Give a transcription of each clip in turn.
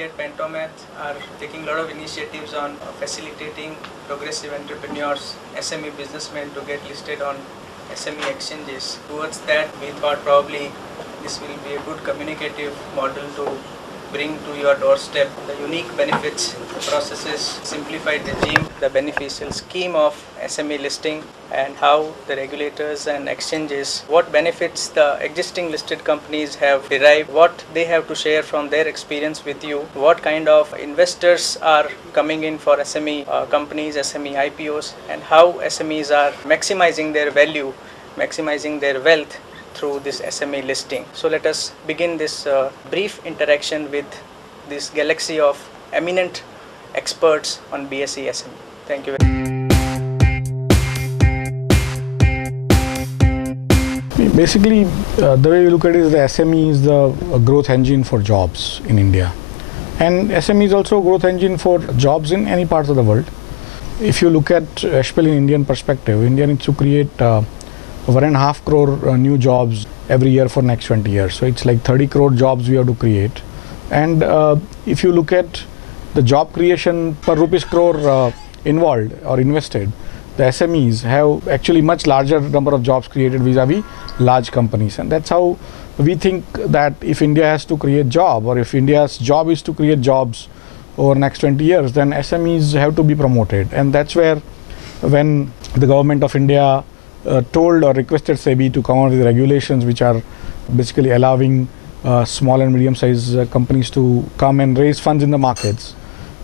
we at Pentomath are taking a lot of initiatives on facilitating progressive entrepreneurs, SME businessmen to get listed on SME exchanges. Towards that, we thought probably this will be a good communicative model to bring to your doorstep the unique benefits, processes, simplified regime, the beneficial scheme of SME listing, and how the regulators and exchanges, what benefits the existing listed companies have derived, what they have to share from their experience with you, what kind of investors are coming in for SME companies, SME IPOs, and how SMEs are maximizing their value, maximizing their wealth through this SME listing. So let us begin this brief interaction with this galaxy of eminent experts on BSE SME. Thank you. Basically, the way we look at it is the SME is the growth engine for jobs in India. And SME is also a growth engine for jobs in any parts of the world. If you look at, especially in Indian perspective, India needs to create 1.5 crore new jobs every year for next 20 years. So it's like 30 crore jobs we have to create. And if you look at the job creation per rupees crore involved or invested, the SMEs have actually much larger number of jobs created vis-a-vis large companies. And that's how we think that if India has to create job, or if India's job is to create jobs over next 20 years, then SMEs have to be promoted. And that's where when the government of India told or requested SEBI to come out with regulations which are basically allowing small and medium-sized companies to come and raise funds in the markets.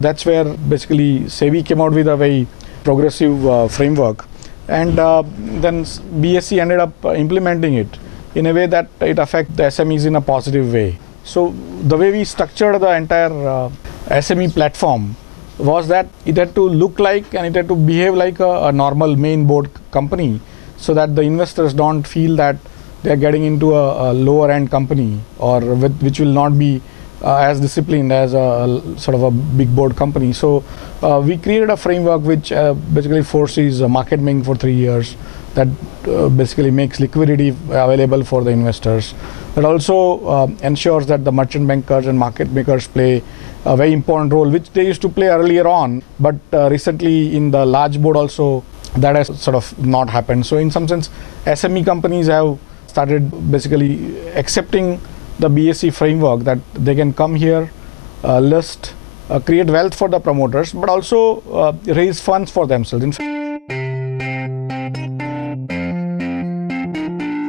That's where basically SEBI came out with a very progressive framework, and then BSE ended up implementing it in a way that it affects the SMEs in a positive way. So the way we structured the entire SME platform was that it had to look like and it had to behave like a normal main board company, so that the investors don't feel that they are getting into a lower end company, or which will not be as disciplined as a sort of a big board company. So we created a framework which basically foresees market making for 3 years, that basically makes liquidity available for the investors. That also ensures that the merchant bankers and market makers play a very important role, which they used to play earlier on, but recently in the large board also that has sort of not happened. So in some sense, SME companies have started basically accepting the BSE framework, that they can come here, list, create wealth for the promoters, but also raise funds for themselves. In fact,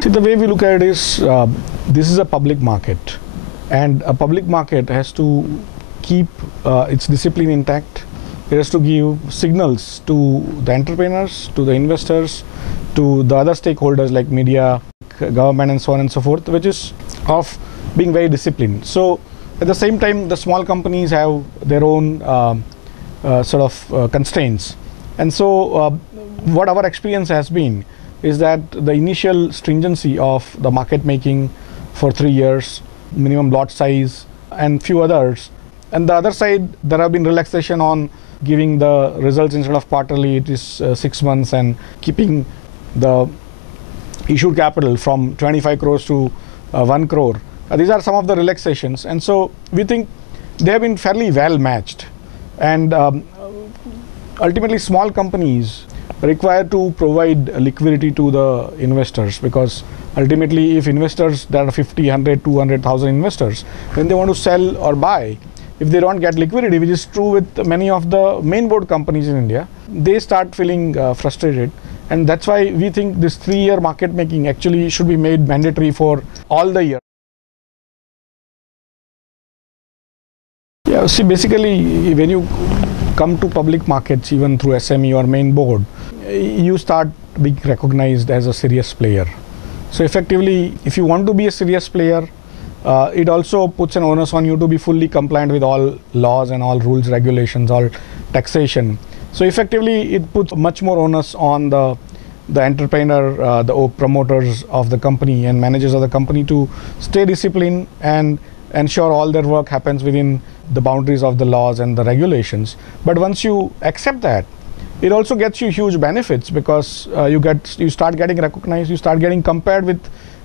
see, the way we look at it is, this is a public market, and a public market has to keep its discipline intact. It has to give signals to the entrepreneurs, to the investors, to the other stakeholders like media, government, and so on and so forth, which is of being very disciplined. So at the same time, the small companies have their own sort of constraints. And so what our experience has been is that the initial stringency of the market making for 3 years, minimum lot size, and few others. And the other side, there have been relaxation on giving the results instead of quarterly, it is 6 months, and keeping the issued capital from 25 crores to 1 crore. These are some of the relaxations, and so we think they have been fairly well matched. And ultimately, small companies require to provide liquidity to the investors, because ultimately, if investors, there are 50, 100, 200,000 investors, when they want to sell or buy, if they don't get liquidity, which is true with many of the main board companies in India, they start feeling frustrated. And that's why we think this 3-year market making actually should be made mandatory for all the year. Yeah, see, basically, when you come to public markets, even through SME or main board, you start being recognized as a serious player. So effectively, if you want to be a serious player, it also puts an onus on you to be fully compliant with all laws and all rules, regulations, all taxation. So effectively, it puts much more onus on the entrepreneur, the promoters of the company and managers of the company to stay disciplined and ensure all their work happens within the boundaries of the laws and the regulations. But once you accept that, it also gets you huge benefits, because you start getting recognized, you start getting compared with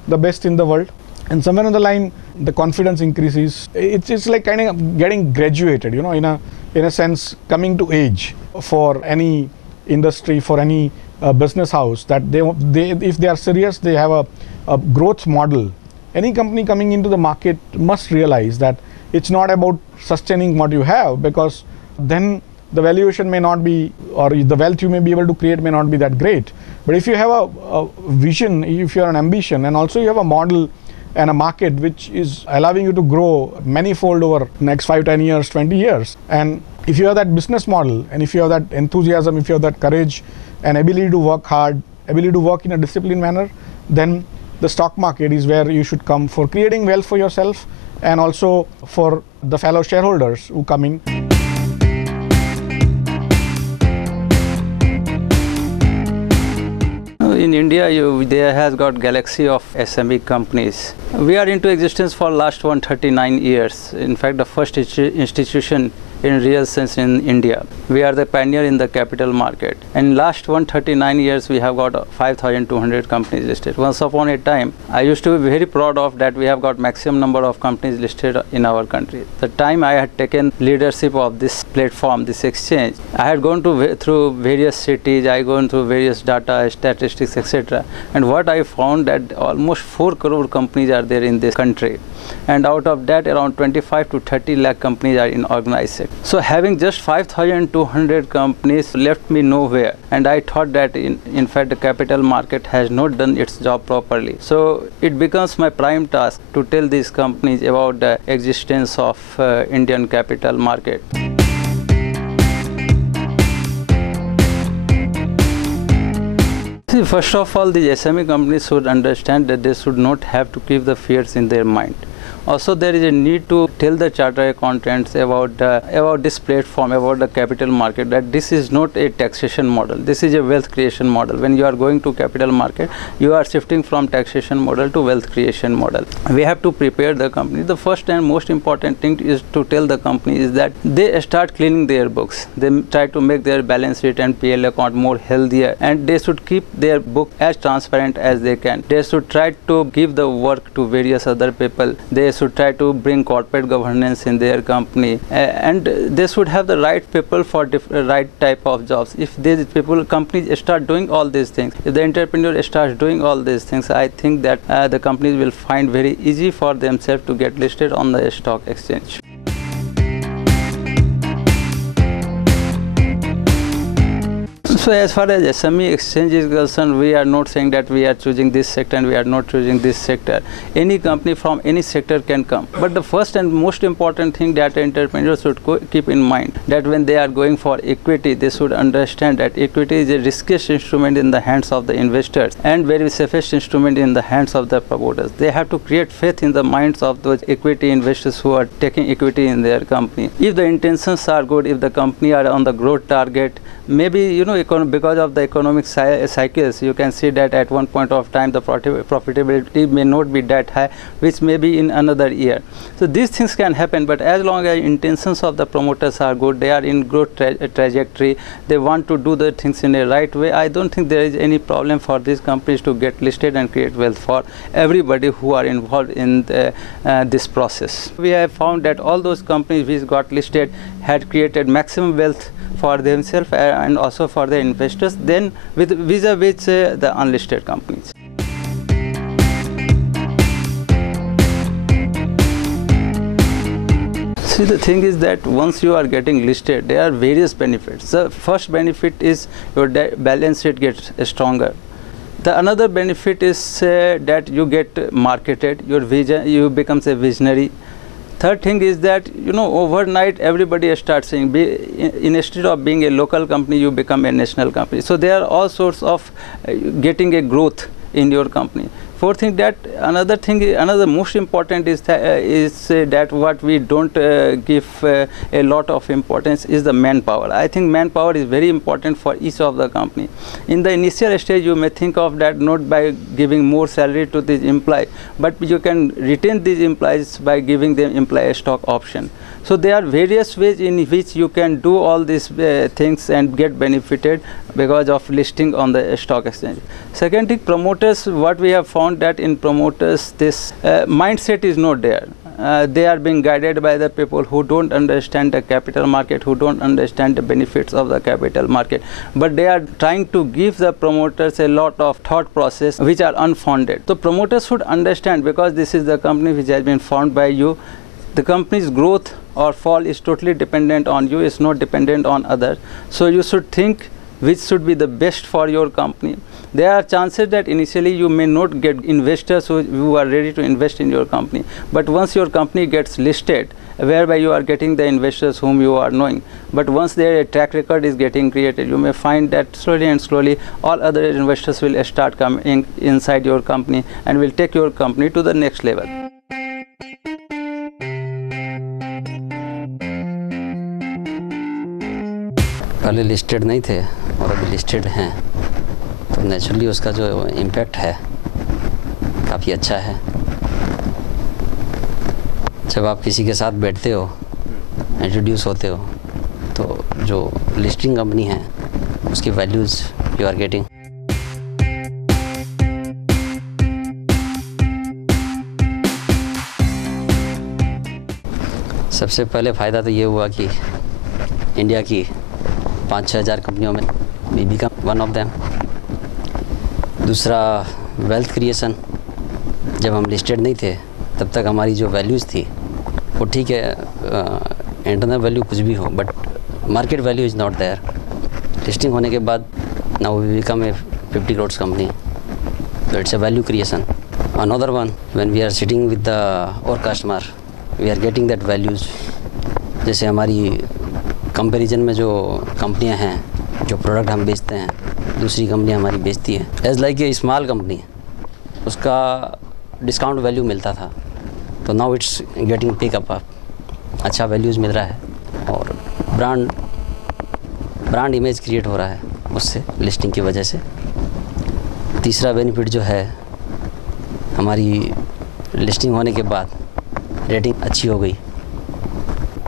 the best in the world. and somewhere on the line the confidence increases. It's like kind of getting graduated, you know, in a sense, coming to age for any industry, for any business house, that they if they are serious, they have a growth model. Any company coming into the market must realize that it's not about sustaining what you have, because then the valuation may not be, or the wealth you may be able to create may not be that great. But if you have a vision, if you have an ambition, and also you have a model and a market which is allowing you to grow manyfold over next 5, 10 years, 20 years, and if you have that business model, and if you have that enthusiasm, if you have that courage and ability to work hard, ability to work in a disciplined manner, then the stock market is where you should come for creating wealth for yourself and also for the fellow shareholders who come in. In India, there has got galaxy of SME companies. We are into existence for last 139 years. In fact, the first institution in real sense in India. We are the pioneer in the capital market. And last 139 years, we have got 5,200 companies listed. Once upon a time, I used to be very proud of that we have got maximum number of companies listed in our country. The time I had taken leadership of this platform, this exchange, I had gone through various cities, I gone through various data, statistics, etc. And what I found that almost 4 crore companies are there in this country. And out of that, around 25 to 30 lakh companies are in organized sector. So having just 5,200 companies left me nowhere, and I thought that in fact the capital market has not done its job properly. So it becomes my prime task to tell these companies about the existence of Indian capital market. See, first of all, the SME companies should understand that they should not have to keep the fears in their mind. Also, there is a need to tell the chartered accountants about this platform, about the capital market, that this is not a taxation model. This is a wealth creation model. When you are going to capital market, you are shifting from taxation model to wealth creation model. We have to prepare the company. The first and most important thing is to tell the company is that they start cleaning their books. They try to make their balance sheet and PL account more healthier, and they should keep their book as transparent as they can. They should try to give the work to various other people. They should try to bring corporate governance in their company, and they should have the right people for right type of jobs. If these companies start doing all these things, if the entrepreneur starts doing all these things, I think that the companies will find very easy for themselves to get listed on the stock exchange. So as far as SME exchange is concerned, we are not saying that we are choosing this sector and we are not choosing this sector. Any company from any sector can come. But the first and most important thing that entrepreneurs should keep in mind, that when they are going for equity, they should understand that equity is a riskiest instrument in the hands of the investors and very safest instrument in the hands of the promoters. They have to create faith in the minds of those equity investors who are taking equity in their company. If the intentions are good, if the company are on the growth target, maybe, because of the economic cycles, you can see that at one point of time the profitability may not be that high, which may be in another year. So these things can happen, but as long as intentions of the promoters are good, they are in growth trajectory, they want to do the things in a right way, I don't think there is any problem for these companies to get listed and create wealth for everybody who are involved in this process. We have found that all those companies which got listed had created maximum wealth for themselves and also for the investors, then vis-a-vis the unlisted companies. See, the thing is that once you are getting listed, there are various benefits. The first benefit is your balance sheet gets stronger. The another benefit is that you get marketed, your vision, you becomes a visionary. Third thing is that, overnight everybody starts saying, instead of being a local company, you become a national company. So there are all sorts of getting a growth in your company. Fourth thing, that another most important is that what we don't give a lot of importance is the manpower. I think manpower is very important for each of the company. In the initial stage, you may think of that not by giving more salary to these employees, but you can retain these employees by giving them employee stock option. So there are various ways in which you can do all these things and get benefited because of listing on the stock exchange. Second thing, promoters, what we have found found that in promoters this mindset is not there. They are being guided by the people who don't understand the capital market, who don't understand the benefits of the capital market. But they are trying to give the promoters a lot of thought process which are unfounded. So promoters should understand, because this is the company which has been formed by you. The company's growth or fall is totally dependent on you, it's not dependent on others. So you should think which should be the best for your company. There are chances that initially you may not get investors who are ready to invest in your company. But once your company gets listed, whereby you are getting the investors whom you are knowing. But once their track record is getting created, you may find that slowly and slowly all other investors will start coming inside your company and will take your company to the next level. पहले listed नहीं थे और अभी listed हैं, तो naturally उसका जो impact है काफ़ी अच्छा है। जब आप किसी के साथ बैठते हो, इंट्रोड्यूस होते हो, तो जो लिस्टिंग कंपनी है उसकी वैल्यूज़ यू आर गेटिंग। सबसे पहले फ़ायदा तो ये हुआ कि इंडिया की 5-6 हज़ार कंपनियों में we become one of them. दूसरा वेल्थ क्रिएशन, जब हम लिस्टेड नहीं थे तब तक हमारी जो वैल्यूज़ थी वो ठीक है, इंटरनल वैल्यू कुछ भी हो, but market value is not there. Listing होने के बाद now we become a 50 crore company, so it's a value creation. Another one, when we are sitting with our customer, we are getting that values. जैसे हमारी comparison में जो कंपनियां हैं, जो प्रोडक्ट हम बेचते हैं दूसरी कंपनियां हमारी बेचती हैं, as like a small company, उसका डिस्काउंट वैल्यू मिलता था, तो नाउ इट्स गेटिंग पिकअप, अच्छा वैल्यूज़ मिल रहा है और ब्रांड इमेज क्रिएट हो रहा है उससे, लिस्टिंग की वजह से। तीसरा बेनिफिट जो है, हमारी लिस्टिंग होने के बाद रेटिंग अच्छी हो गई,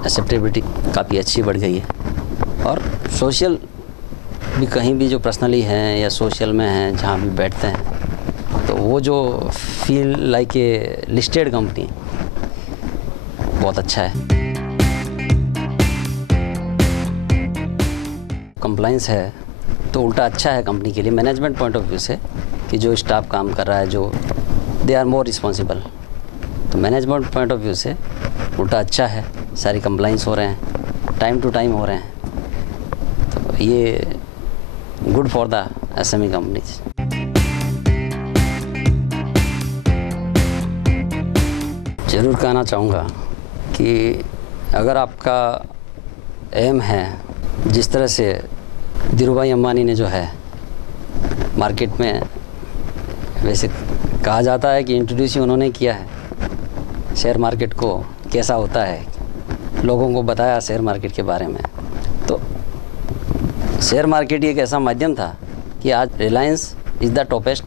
एक्सेप्टेबिलिटी काफ़ी अच्छी बढ़ गई है। और सोशल भी कहीं भी जो पर्सनली हैं या सोशल में हैं जहाँ भी बैठते हैं, तो वो जो feel like a listed company बहुत अच्छा है। कंप्लाइंस है तो उल्टा अच्छा है कंपनी के लिए, मैनेजमेंट पॉइंट ऑफ व्यू से, कि जो स्टाफ काम कर रहा है, जो दे आर मोर रिस्पॉन्सिबल, तो मैनेजमेंट पॉइंट ऑफ व्यू से उल्टा अच्छा है। सारी कंप्लाइंस हो रहे हैं, टाइम टू टाइम हो रहे हैं, तो ये good for the SME companies. ज़रूर कहना चाहूँगा कि अगर आपका एम है, जिस तरह से धीरूभाई अंबानी ने जो है मार्केट में, वैसे कहा जाता है कि इंट्रोड्यूस ही उन्होंने किया है शेयर मार्केट को, कैसा होता है, लोगों को बताया शेयर मार्केट के बारे में। तो शेयर मार्केट एक ऐसा माध्यम था कि आज Reliance is the toppest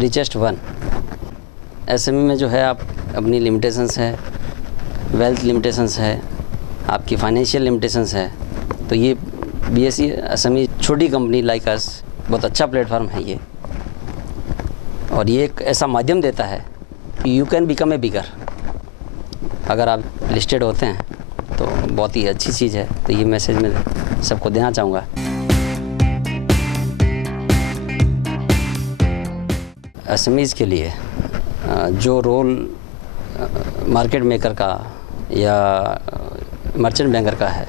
richest one. SME में जो है आप अपनी लिमिटेशंस है, वेल्थ लिमिटेशंस है, आपकी फाइनेंशियल लिमिटेशंस है, तो ये बीएसई एसएमई छोटी कंपनी लाइक अस बहुत अच्छा प्लेटफॉर्म है ये, और ये एक ऐसा माध्यम देता है कि यू कैन बिकम ए बिगर। अगर आप लिस्टेड होते हैं तो बहुत ही अच्छी चीज़ है, तो ये मैसेज मैं सबको देना चाहूँगा। एसएमईज़ के लिए जो रोल मार्केट मेकर का या मर्चेंट बैंकर का है,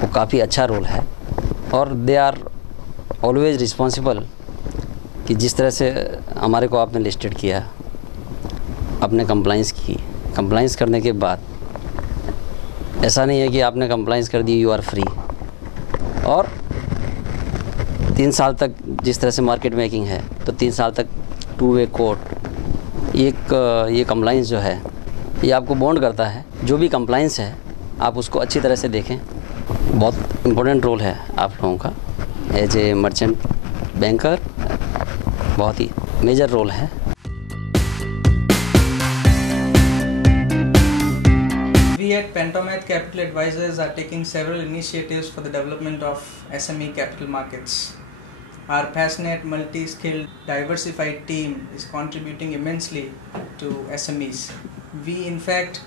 वो काफ़ी अच्छा रोल है, और दे आर ऑलवेज रिस्पॉन्सिबल कि जिस तरह से हमारे को आपने लिस्टेड किया, आपने कंप्लाइंस की, कंप्लाइंस करने के बाद ऐसा नहीं है कि आपने कंप्लाइंस कर दी यू आर फ्री, और 3 साल तक जिस तरह से मार्केट मेकिंग है, तो 3 साल तक 2-वे कोर्ट, ये कंप्लाइंस जो है ये आपको बॉन्ड करता है। जो भी कंप्लाइंस है आप उसको अच्छी तरह से देखें, बहुत इम्पोर्टेंट रोल है आप लोगों का एज ए मर्चेंट बैंकर, बहुत ही मेजर रोल है। We at Pentomath Capital Advisors are taking several initiatives for the development of SME capital markets. Our passionate, multi-skilled, diversified team is contributing immensely to SMEs. We in fact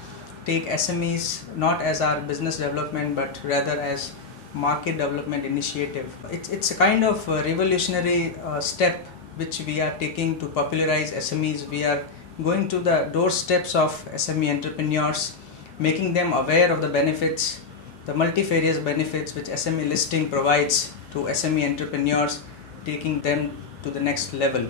take SMEs not as our business development but rather as market development initiative. It's a kind of revolutionary step which we are taking to popularize SMEs. We are going to the doorsteps of SME entrepreneurs, making them aware of the benefits, the multifarious benefits which SME listing provides to SME entrepreneurs, taking them to the next level.